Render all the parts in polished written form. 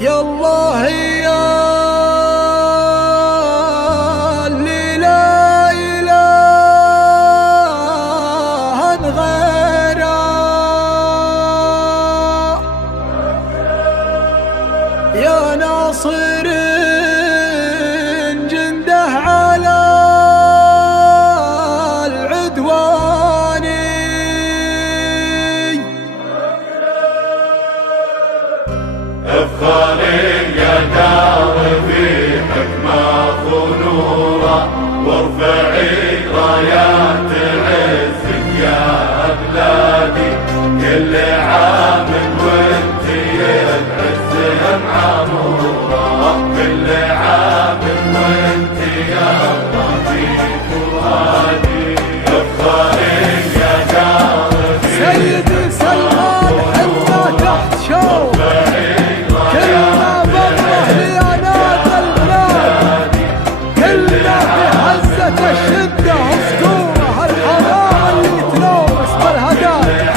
يا الله يا اللي لا إله غيره، يا ناصر جنده على العدوان، افخري يا دار في حكمة ونوره، وارفعي رايات عزك يا بلادي. كل عام وانت العز معموره، كل عام وانت يا في فؤادي. افخري يا دار في سيدي سلمان حنا تحت شوق، كلنا بره ليانات البلاد، كلنا في هزة الشدة اسطورة، الحرارة اللي تلومس بالهدايا.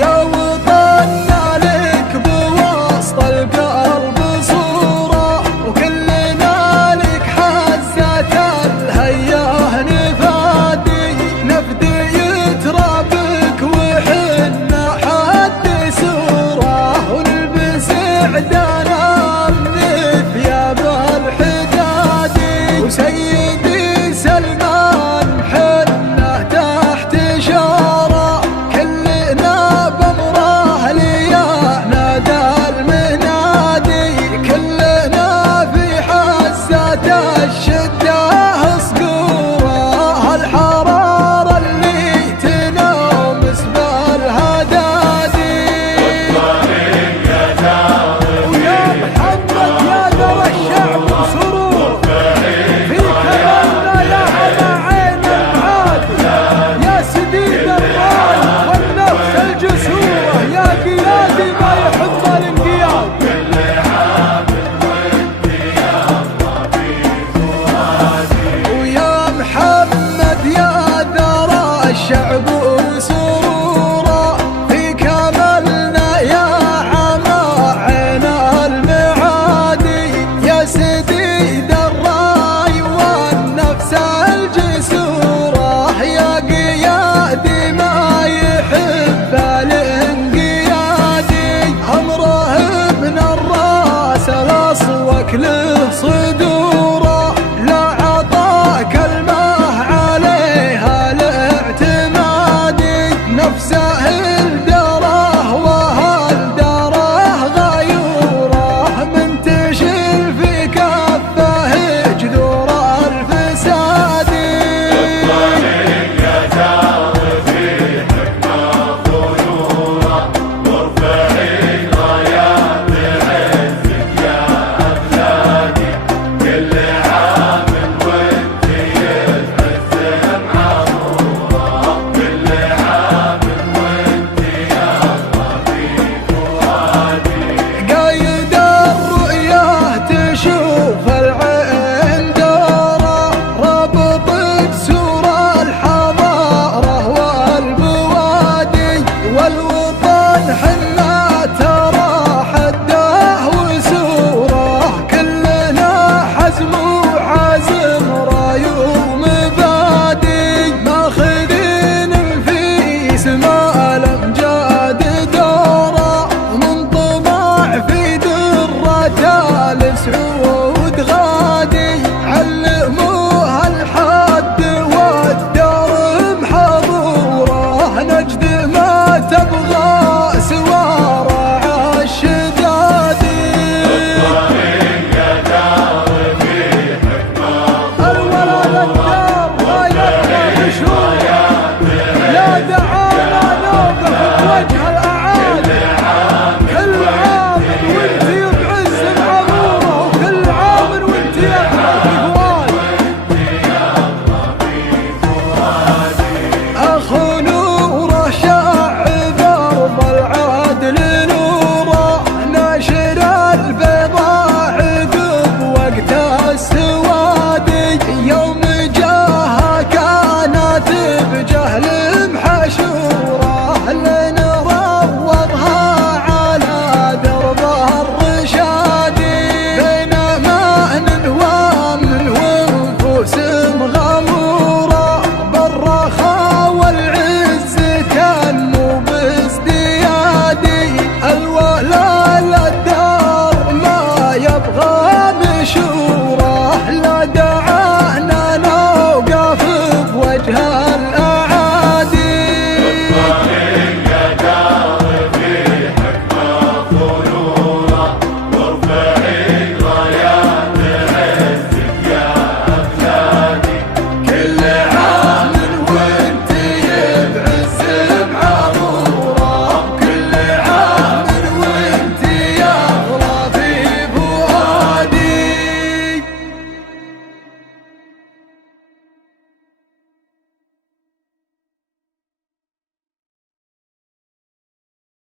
يا وطننا لك بوسط القلب صورة، وكلنا لك حزة الهياه نفادي، نفدي ترابك وحنا حد سورة، ونلبس عدانا من ثياب الحدادي. وسيدي سلمان حنا تحت شارة، كلنا بأمره ليا نادى المنادي، كلنا في حزة الشدة صقورة، الحرارة اللي تنومس بالهدادي. ويا محمد يا ذرى الشعب سرور، في كمالنا يا عمى عين المعادي، يا سديد الراي والنفس الجسورة، يا قيادي ما يحب الانقياد. ويا محمد يا ذرى الشعب سرورا، في كمالنا يا عمى عين المعادي، يا سديد الراي والنفس الجسورة، يا قيادي ما يحب الانقيادي، امره من الراس الاصوك له صدوره، لا عطى كلمه عليها الاعتمادي، نفسه الدره وهالدره غيوره، منتشر في كفه جذور الفساد. يا دار في حكمة ونوره، وارفعي رايات عزك يا بلادي. كل عام وانت العز معموره، كل عام وانت يا في فؤادي. قايد الرؤية تشوف العين دوره، رابط بسور الحضارة والبوادي، والوطن حنا ترى حده وسوره، كلنا حزم وعزم راي ومبادي، ماخذين في سما